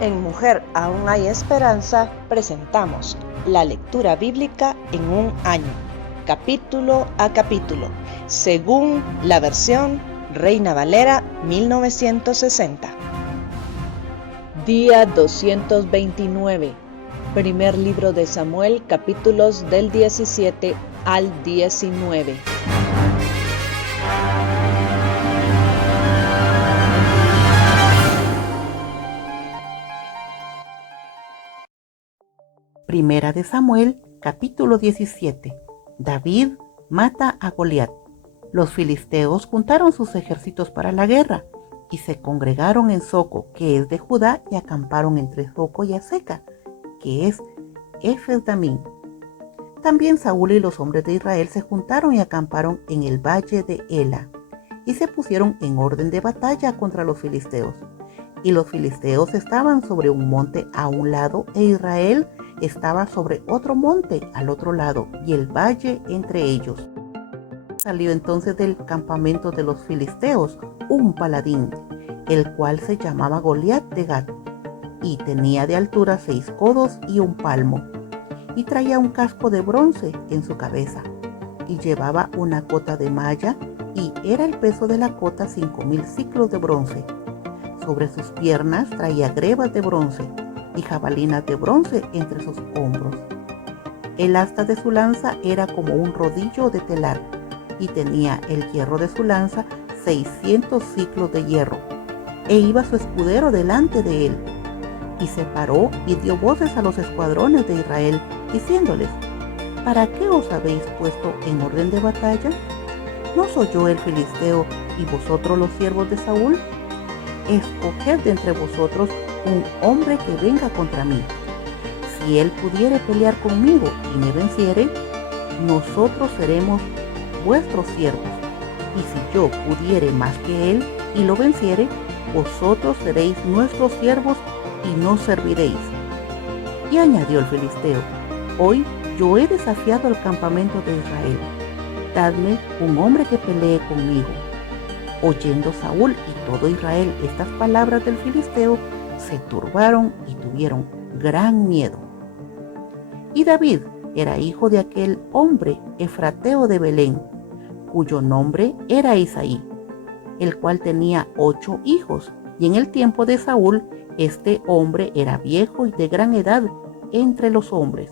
En Mujer Aún Hay Esperanza presentamos la lectura bíblica en un año, capítulo a capítulo, según la versión Reina Valera 1960. Día 229. Primer libro de Samuel, capítulos del 17 al 19. Primera de Samuel, capítulo 17. David mata a Goliat. Los filisteos juntaron sus ejércitos para la guerra y se congregaron en Soco, que es de Judá, y acamparon entre Soco y Azeca, que es Efes-Damim. También Saúl y los hombres de Israel se juntaron y acamparon en el valle de Ela, y se pusieron en orden de batalla contra los filisteos. Y los filisteos estaban sobre un monte a un lado, e Israel estaba sobre otro monte al otro lado, y el valle entre ellos. Salió entonces del campamento de los filisteos un paladín, el cual se llamaba Goliat de Gat, y tenía de altura 6 codos y 1 palmo, y traía un casco de bronce en su cabeza, y llevaba una cota de malla, y era el peso de la cota 5,000 siclos de bronce. Sobre sus piernas traía grebas de bronce y jabalinas de bronce entre sus hombros. El asta de su lanza era como un rodillo de telar, y tenía el hierro de su lanza 600 siclos de hierro, e iba su escudero delante de él. Y se paró y dio voces a los escuadrones de Israel, diciéndoles: ¿Para qué os habéis puesto en orden de batalla? ¿No soy yo el filisteo y vosotros los siervos de Saúl? Escoged de entre vosotros un hombre que venga contra mí. Si él pudiere pelear conmigo y me venciere, nosotros seremos vuestros siervos. Y si yo pudiere más que él y lo venciere, vosotros seréis nuestros siervos y nos serviréis. Y añadió el filisteo: Hoy yo he desafiado al campamento de Israel. Dadme un hombre que pelee conmigo. Oyendo Saúl y todo Israel estas palabras del filisteo, se turbaron y tuvieron gran miedo. Y David era hijo de aquel hombre efrateo de Belén, cuyo nombre era Isaí, el cual tenía 8 hijos, y en el tiempo de Saúl este hombre era viejo y de gran edad entre los hombres.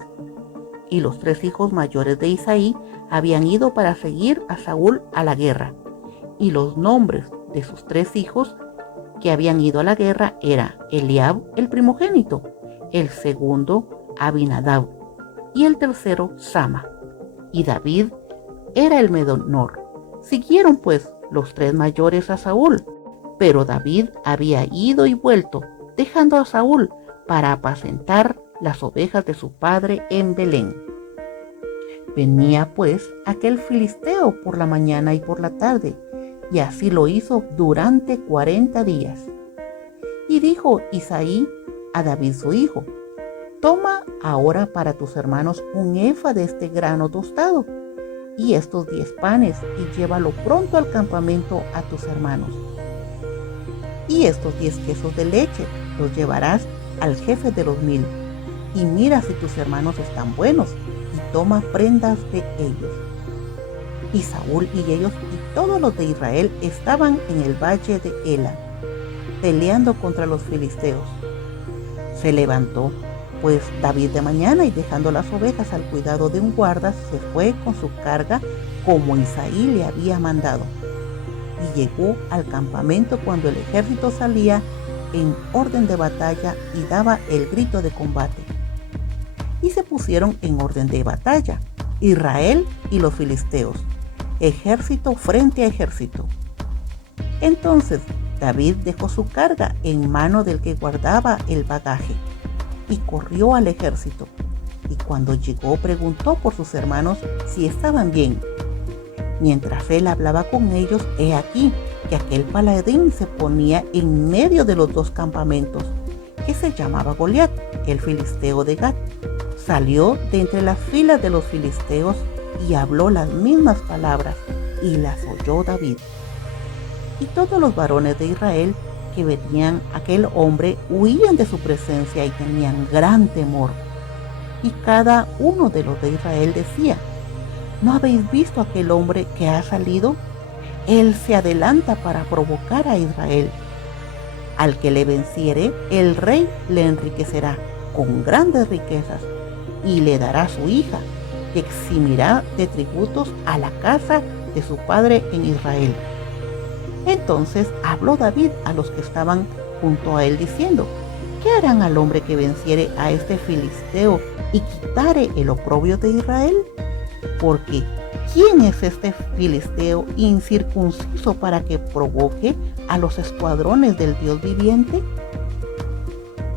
Y los 3 hijos mayores de Isaí habían ido para seguir a Saúl a la guerra, y los nombres de sus 3 hijos que habían ido a la guerra era Eliab, el primogénito, el segundo Abinadab, y el tercero Sama. Y David era el menor. Siguieron pues los 3 mayores a Saúl, pero David había ido y vuelto, dejando a Saúl para apacentar las ovejas de su padre en Belén. Venía pues aquel filisteo por la mañana y por la tarde, y así lo hizo durante 40 días. Y dijo Isaí a David su hijo: Toma ahora para tus hermanos un efa de este grano tostado y estos 10 panes, y llévalo pronto al campamento a tus hermanos. Y estos 10 quesos de leche los llevarás al jefe de los 1000, y mira si tus hermanos están buenos, y toma prendas de ellos. Y Saúl y ellos y todos los de Israel estaban en el valle de Ela, peleando contra los filisteos. Se llegó pues David de mañana, y dejando las ovejas al cuidado de un guarda, se fue con su carga como Isaí le había mandado. Y llegó al campamento cuando el ejército salía en orden de batalla y daba el grito de combate. Y se pusieron en orden de batalla, Israel y los filisteos, ejército frente a ejército. Entonces David dejó su carga en mano del que guardaba el bagaje y corrió al ejército. Y cuando llegó, preguntó por sus hermanos si estaban bien. Mientras él hablaba con ellos, he aquí que aquel paladín se ponía en medio de los 2 campamentos, que se llamaba Goliat, el filisteo de Gat. Salió de entre las filas de los filisteos y habló las mismas palabras, y las oyó David. Y todos los varones de Israel que venían aquel hombre huían de su presencia y tenían gran temor. Y cada uno de los de Israel decía: ¿no habéis visto aquel hombre que ha salido? Él se adelanta para provocar a Israel. Al que le venciere, el rey le enriquecerá con grandes riquezas y le dará su hija, que eximirá de tributos a la casa de su padre en Israel. Entonces habló David a los que estaban junto a él diciendo: ¿qué harán al hombre que venciere a este filisteo y quitare el oprobio de Israel? Porque ¿quién es este filisteo incircunciso para que provoque a los escuadrones del Dios viviente?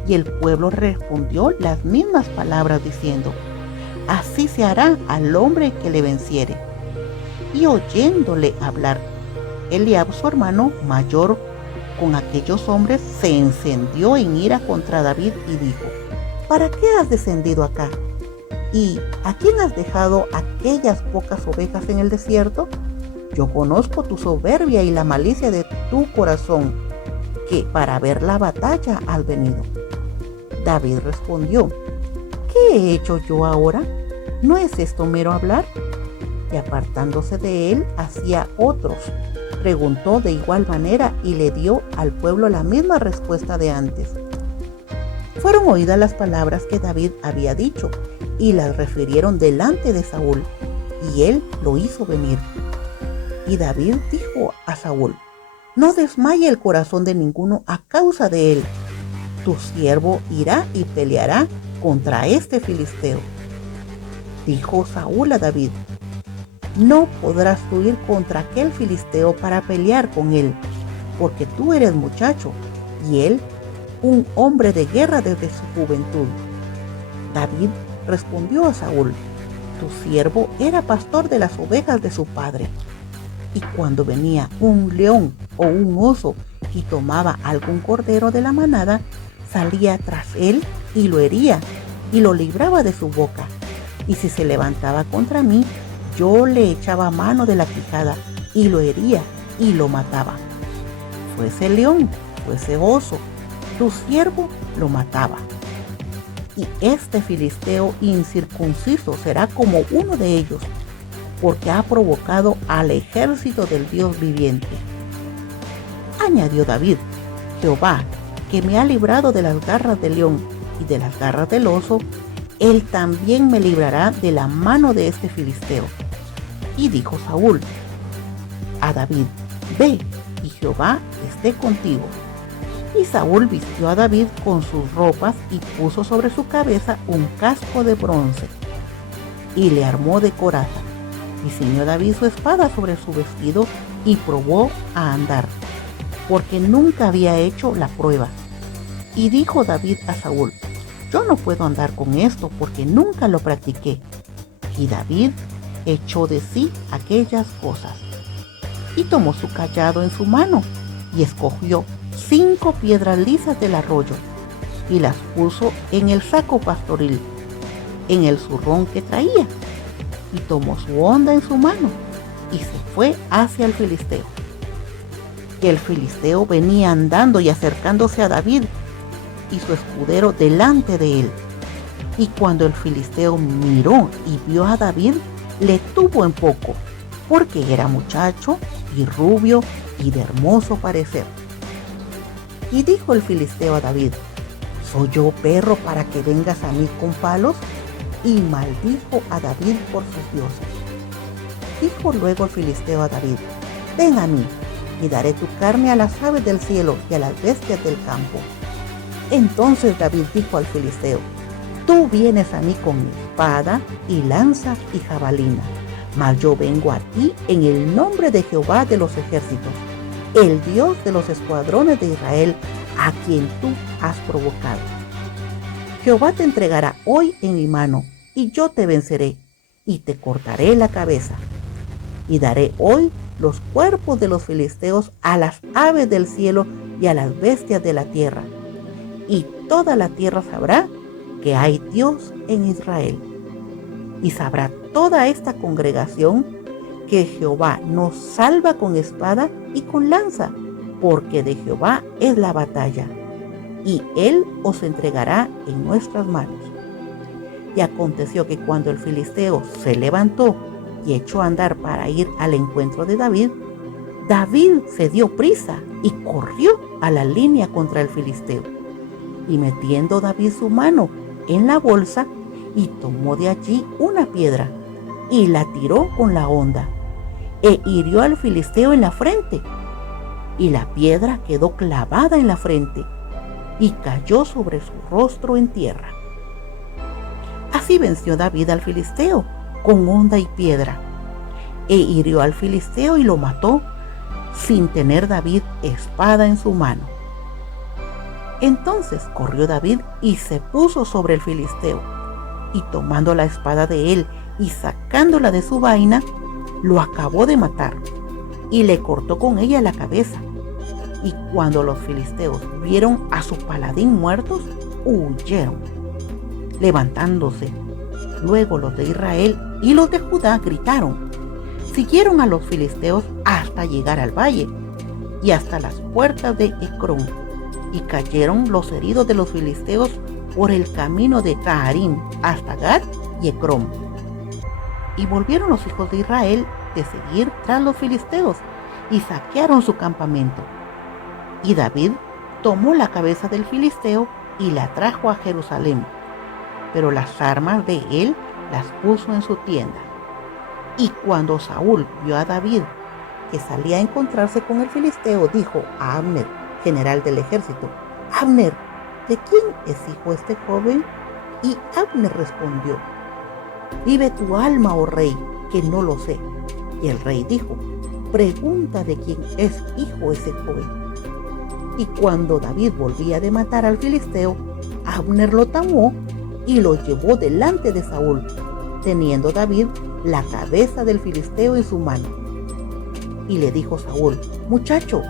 Y el pueblo respondió las mismas palabras diciendo: así se hará al hombre que le venciere. Y oyéndole hablar, Eliab, su hermano mayor, con aquellos hombres, se encendió en ira contra David y dijo: ¿para qué has descendido acá? ¿Y a quién has dejado aquellas pocas ovejas en el desierto? Yo conozco tu soberbia y la malicia de tu corazón, que para ver la batalla has venido. David respondió: ¿qué he hecho yo ahora? ¿No es esto mero hablar? Y apartándose de él hacia otros, preguntó de igual manera y le dio al pueblo la misma respuesta de antes. Fueron oídas las palabras que David había dicho y las refirieron delante de Saúl, y él lo hizo venir. Y David dijo a Saúl: no desmaye el corazón de ninguno a causa de él. Tu siervo irá y peleará contra este filisteo. Dijo Saúl a David: no podrás tú ir contra aquel filisteo para pelear con él, porque tú eres muchacho y él un hombre de guerra desde su juventud. David respondió a Saúl: tu siervo era pastor de las ovejas de su padre, y cuando venía un león o un oso y tomaba algún cordero de la manada, salía tras él y lo hería y lo libraba de su boca. Y si se levantaba contra mí, yo le echaba mano de la quijada y lo hería y lo mataba. Fuese león, fuese oso, tu siervo lo mataba. Y este filisteo incircunciso será como uno de ellos, porque ha provocado al ejército del Dios viviente. Añadió David: Jehová, que me ha librado de las garras del león y de las garras del oso, él también me librará de la mano de este filisteo. Y dijo Saúl a David: ve, y Jehová esté contigo. Y Saúl vistió a David con sus ropas y puso sobre su cabeza un casco de bronce y le armó de coraza, y ciñó David su espada sobre su vestido y probó a andar, porque nunca había hecho la prueba. Y dijo David a Saúl: yo no puedo andar con esto porque nunca lo practiqué. Y David echó de sí aquellas cosas y tomó su cayado en su mano y escogió 5 piedras lisas del arroyo y las puso en el saco pastoril, en el zurrón que traía, y tomó su honda en su mano y se fue hacia el filisteo. Y el filisteo venía andando y acercándose a David y su escudero delante de él. Y cuando el filisteo miró y vio a David, le tuvo en poco, porque era muchacho y rubio y de hermoso parecer. Y dijo el filisteo a David: ¿soy yo perro para que vengas a mí con palos? Y maldijo a David por sus dioses. Dijo luego el filisteo a David: ven a mí, y daré tu carne a las aves del cielo y a las bestias del campo. Entonces David dijo al filisteo: tú vienes a mí con espada y lanza y jabalina, mas yo vengo a ti en el nombre de Jehová de los ejércitos, el Dios de los escuadrones de Israel, a quien tú has provocado. Jehová te entregará hoy en mi mano, y yo te venceré, y te cortaré la cabeza. Y daré hoy los cuerpos de los filisteos a las aves del cielo y a las bestias de la tierra. Y toda la tierra sabrá que hay Dios en Israel. Y sabrá toda esta congregación que Jehová nos salva con espada y con lanza, porque de Jehová es la batalla, y él os entregará en nuestras manos. Y aconteció que cuando el filisteo se levantó y echó a andar para ir al encuentro de David, David se dio prisa y corrió a la línea contra el filisteo. Y metiendo David su mano en la bolsa, y tomó de allí una piedra, y la tiró con la honda, e hirió al filisteo en la frente. Y la piedra quedó clavada en la frente, y cayó sobre su rostro en tierra. Así venció David al filisteo con honda y piedra, e hirió al filisteo y lo mató, sin tener David espada en su mano. Entonces corrió David y se puso sobre el filisteo, y tomando la espada de él y sacándola de su vaina, lo acabó de matar, y le cortó con ella la cabeza. Y cuando los filisteos vieron a su paladín muertos, huyeron. Levantándose luego los de Israel y los de Judá gritaron, siguieron a los filisteos hasta llegar al valle y hasta las puertas de Ecrón, y cayeron los heridos de los filisteos por el camino de Saharim hasta Gad y Ecrón. Y volvieron los hijos de Israel de seguir tras los filisteos y saquearon su campamento. Y David tomó la cabeza del filisteo y la trajo a Jerusalén, pero las armas de él las puso en su tienda. Y cuando Saúl vio a David que salía a encontrarse con el filisteo, dijo a Abner, general del ejército: Abner, ¿de quién es hijo este joven? Y Abner respondió: vive tu alma, oh rey, que no lo sé. Y el rey dijo: pregunta de quién es hijo ese joven. Y cuando David volvía de matar al filisteo, Abner lo tomó y lo llevó delante de Saúl, teniendo David la cabeza del filisteo en su mano. Y le dijo Saúl: muchacho,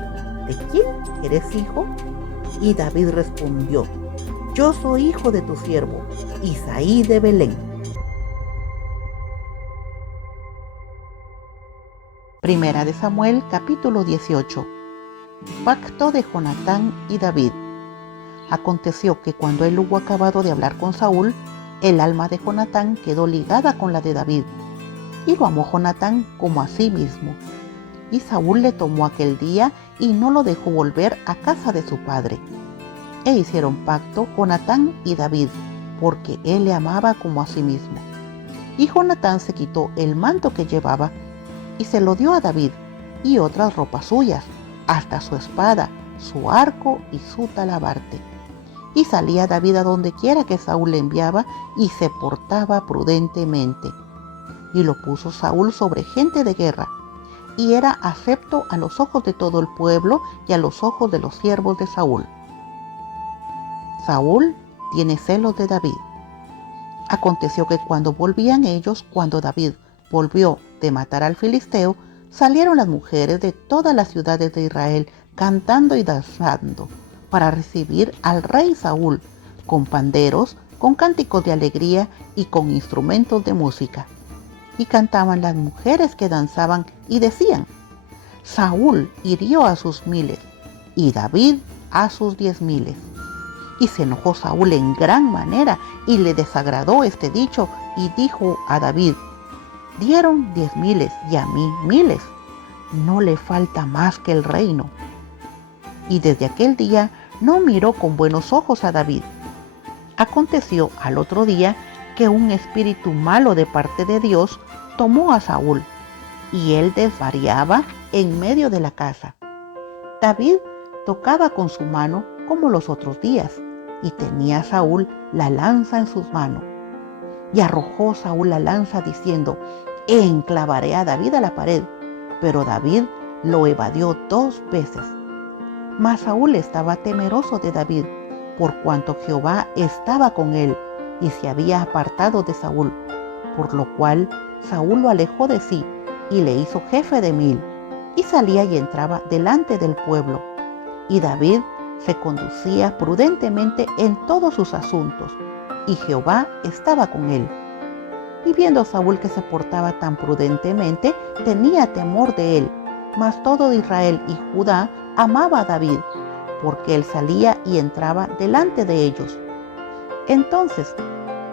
¿de quién eres hijo? Y David respondió: yo soy hijo de tu siervo, Isaí de Belén. Primera de Samuel, capítulo 18. Pacto de Jonatán y David. Aconteció que cuando él hubo acabado de hablar con Saúl, el alma de Jonatán quedó ligada con la de David, y lo amó Jonatán como a sí mismo. Y Saúl le tomó aquel día y no lo dejó volver a casa de su padre. E hicieron pacto Jonatán y David, porque él le amaba como a sí mismo. Y Jonatán se quitó el manto que llevaba y se lo dio a David, y otras ropas suyas, hasta su espada, su arco y su talabarte. Y salía David a donde quiera que Saúl le enviaba, y se portaba prudentemente. Y lo puso Saúl sobre gente de guerra, y era acepto a los ojos de todo el pueblo y a los ojos de los siervos de Saúl. Saúl tiene celos de David. Aconteció que cuando volvían ellos, cuando David volvió de matar al filisteo, salieron las mujeres de todas las ciudades de Israel cantando y danzando para recibir al rey Saúl, con panderos, con cánticos de alegría y con instrumentos de música. Y cantaban las mujeres que danzaban y decían: Saúl hirió a sus 1000 y David a sus 10,000. Y se enojó Saúl en gran manera y le desagradó este dicho y dijo a David: dieron 10,000 y a mí 1000. No le falta más que el reino. Y desde aquel día no miró con buenos ojos a David. Aconteció al otro día que un espíritu malo de parte de Dios tomó a Saúl, y él desvariaba en medio de la casa. David tocaba con su mano como los otros días, y tenía Saúl la lanza en sus manos. Y arrojó Saúl la lanza diciendo: enclavaré a David a la pared. Pero David lo evadió 2 veces. Mas Saúl estaba temeroso de David, por cuanto Jehová estaba con él, y se había apartado de Saúl, por lo cual Saúl lo alejó de sí, y le hizo jefe de 1000, y salía y entraba delante del pueblo. Y David se conducía prudentemente en todos sus asuntos, y Jehová estaba con él. Y viendo Saúl que se portaba tan prudentemente, tenía temor de él, mas todo Israel y Judá amaba a David, porque él salía y entraba delante de ellos. Entonces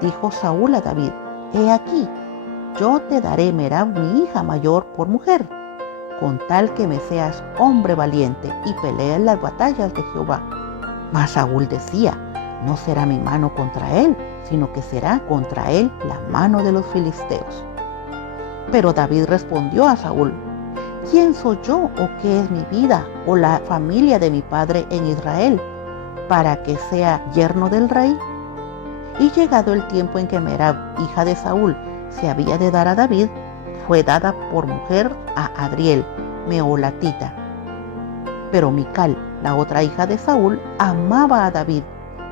dijo Saúl a David: He aquí, yo te daré Merab, mi hija mayor, por mujer, con tal que me seas hombre valiente y pelees las batallas de Jehová. Mas Saúl decía: No será mi mano contra él, sino que será contra él la mano de los filisteos. Pero David respondió a Saúl: ¿Quién soy yo o qué es mi vida o la familia de mi padre en Israel, para que sea yerno del rey? Y llegado el tiempo en que Merab, hija de Saúl, se había de dar a David, fue dada por mujer a Adriel, meholatita. Pero Mical, la otra hija de Saúl, amaba a David,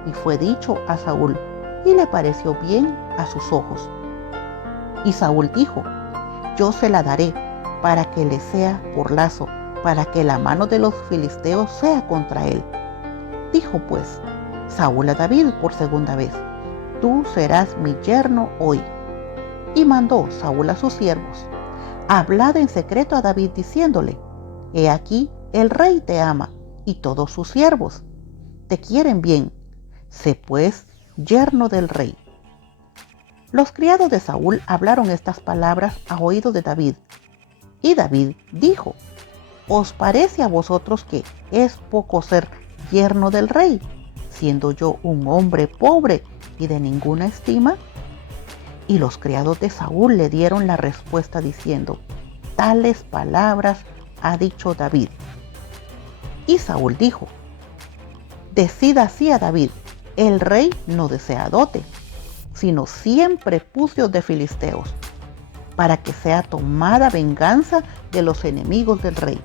y fue dicho a Saúl, y le pareció bien a sus ojos. Y Saúl dijo: Yo se la daré, para que le sea por lazo, para que la mano de los filisteos sea contra él. Dijo pues Saúl a David por segunda vez: Tú serás mi yerno hoy. Y mandó Saúl a sus siervos: Hablad en secreto a David diciéndole: He aquí, el rey te ama, y todos sus siervos te quieren bien. Sé pues yerno del rey. Los criados de Saúl hablaron estas palabras a oído de David. Y David dijo: ¿Os parece a vosotros que es poco ser yerno del rey, siendo yo un hombre pobre y de ninguna estima? Y los criados de Saúl le dieron la respuesta diciendo: Tales palabras ha dicho David. Y Saúl dijo: Decid así a David: el rey no desea dote, sino 100 prepucios de filisteos, para que sea tomada venganza de los enemigos del rey.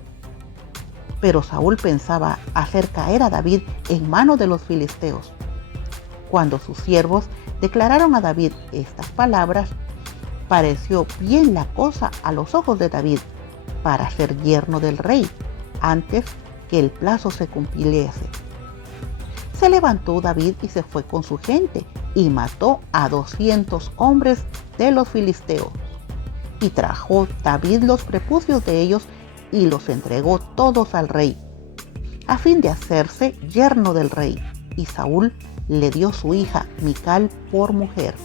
Pero Saúl pensaba hacer caer a David en manos de los filisteos. Cuando sus siervos declararon a David estas palabras, pareció bien la cosa a los ojos de David para ser yerno del rey, antes que el plazo se cumpliese. Se levantó David y se fue con su gente, y mató a 200 hombres de los filisteos. Y trajo David los prepucios de ellos y los entregó todos al rey, a fin de hacerse yerno del rey. Y Saúl le dio su hija Mical por mujer.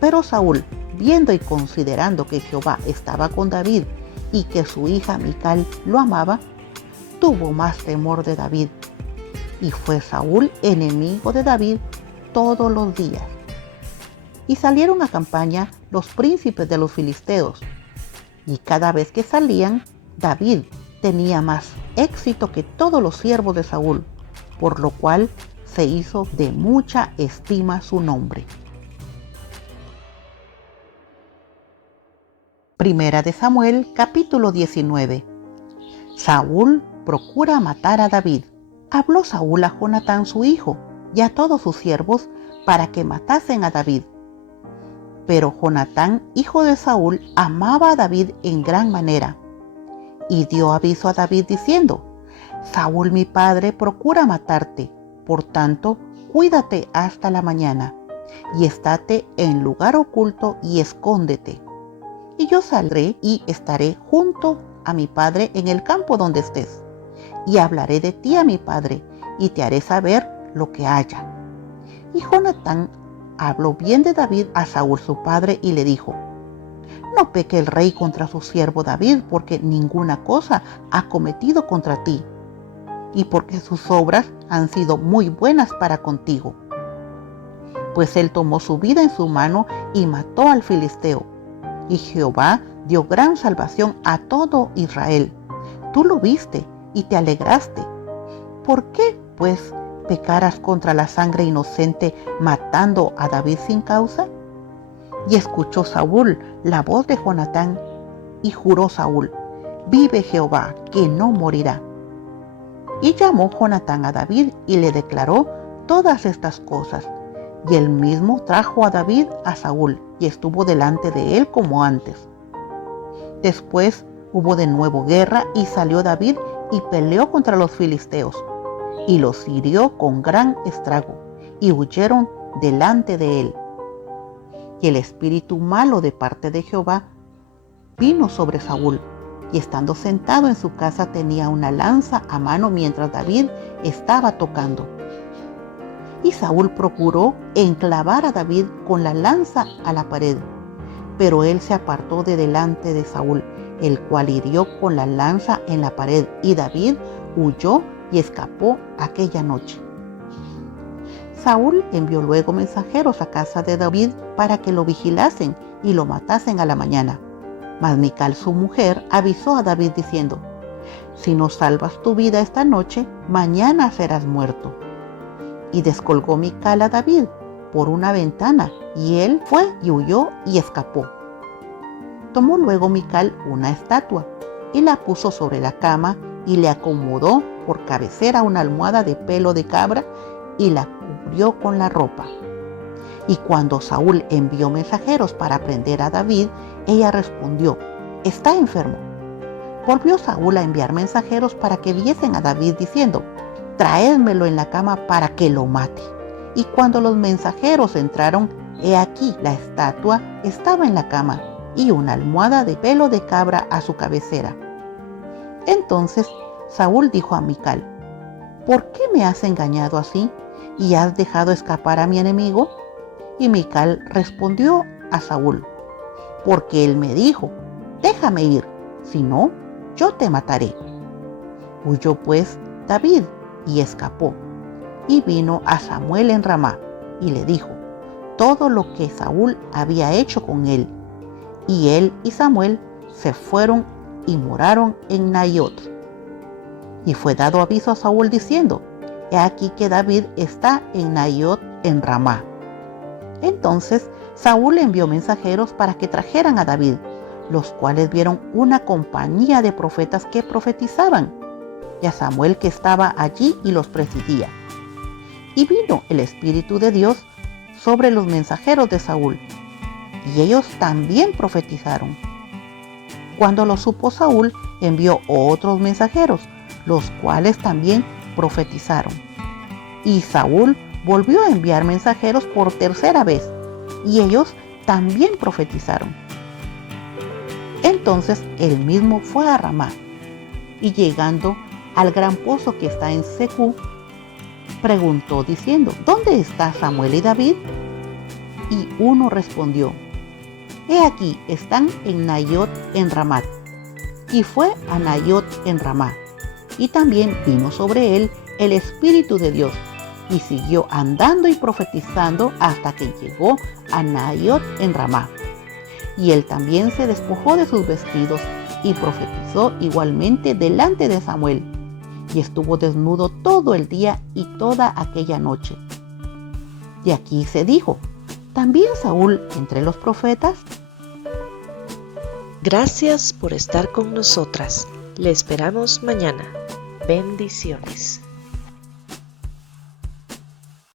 Pero Saúl, viendo y considerando que Jehová estaba con David y que su hija Mical lo amaba, tuvo más temor de David. Y fue Saúl enemigo de David todos los días. Y salieron a campaña los príncipes de los filisteos, y cada vez que salían, David tenía más éxito que todos los siervos de Saúl, por lo cual se hizo de mucha estima su nombre. Primera de Samuel, capítulo 19. Saúl procura matar a David. Habló Saúl a Jonatán su hijo y a todos sus siervos para que matasen a David. Pero Jonatán, hijo de Saúl, amaba a David en gran manera, y dio aviso a David diciendo: Saúl mi padre procura matarte, por tanto, cuídate hasta la mañana, y estate en lugar oculto y escóndete. Y yo saldré y estaré junto a mi padre en el campo donde estés, y hablaré de ti a mi padre, y te haré saber lo que haya. Y Jonatán habló bien de David a Saúl su padre, y le dijo: No peque el rey contra su siervo David, porque ninguna cosa ha cometido contra ti, y porque sus obras han sido muy buenas para contigo. Pues él tomó su vida en su mano y mató al filisteo, y Jehová dio gran salvación a todo Israel. Tú lo viste y te alegraste. ¿Por qué, pues, pecaras contra la sangre inocente matando a David sin causa? Y escuchó Saúl la voz de Jonatán, y juró Saúl: Vive Jehová, que no morirá. Y llamó Jonatán a David y le declaró todas estas cosas. Y él mismo trajo a David a Saúl, y estuvo delante de él como antes. Después hubo de nuevo guerra, y salió David y peleó contra los filisteos, y los hirió con gran estrago, y huyeron delante de él. Y el espíritu malo de parte de Jehová vino sobre Saúl, y estando sentado en su casa tenía una lanza a mano mientras David estaba tocando. Y Saúl procuró enclavar a David con la lanza a la pared, pero él se apartó de delante de Saúl, el cual hirió con la lanza en la pared, y David huyó y escapó aquella noche. Saúl envió luego mensajeros a casa de David para que lo vigilasen y lo matasen a la mañana. Mas Mical, su mujer, avisó a David diciendo: si no salvas tu vida esta noche, mañana serás muerto. Y descolgó Mical a David por una ventana, y él fue y huyó y escapó. Tomó luego Mical una estatua y la puso sobre la cama y le acomodó por cabecera una almohada de pelo de cabra y la cubrió con la ropa. Y cuando Saúl envió mensajeros para prender a David, ella respondió: está enfermo. Volvió Saúl a enviar mensajeros para que viesen a David diciendo: traédmelo en la cama para que lo mate. Y cuando los mensajeros entraron, he aquí la estatua estaba en la cama y una almohada de pelo de cabra a su cabecera. Entonces Saúl dijo a Mical: ¿por qué me has engañado así y has dejado escapar a mi enemigo? Y Mical respondió a Saúl: porque él me dijo: déjame ir, si no, yo te mataré. Huyó pues David y escapó, y vino a Samuel en Ramá, y le dijo todo lo que Saúl había hecho con él. Y él y Samuel se fueron y moraron en Naiot. Y fue dado aviso a Saúl diciendo: he aquí que David está en Naiot en Ramá. Entonces Saúl envió mensajeros para que trajeran a David, los cuales vieron una compañía de profetas que profetizaban, y a Samuel que estaba allí y los presidía. Y vino el Espíritu de Dios sobre los mensajeros de Saúl, y ellos también profetizaron. Cuando lo supo Saúl, envió otros mensajeros, los cuales también profetizaron. Y Saúl volvió a enviar mensajeros por tercera vez, y ellos también profetizaron. Entonces él mismo fue a Ramá, y llegando al gran pozo que está en Secú, preguntó diciendo: ¿dónde está Samuel y David? Y uno respondió: he aquí, están en Naiot en Ramat. Y fue a Naiot en Ramá, y también vino sobre él el Espíritu de Dios, y siguió andando y profetizando hasta que llegó a Naiot en Ramá. Y él también se despojó de sus vestidos y profetizó igualmente delante de Samuel, y estuvo desnudo todo el día y toda aquella noche. Y aquí se dijo: ¿también Saúl entre los profetas? Gracias por estar con nosotras. Le esperamos mañana. Bendiciones.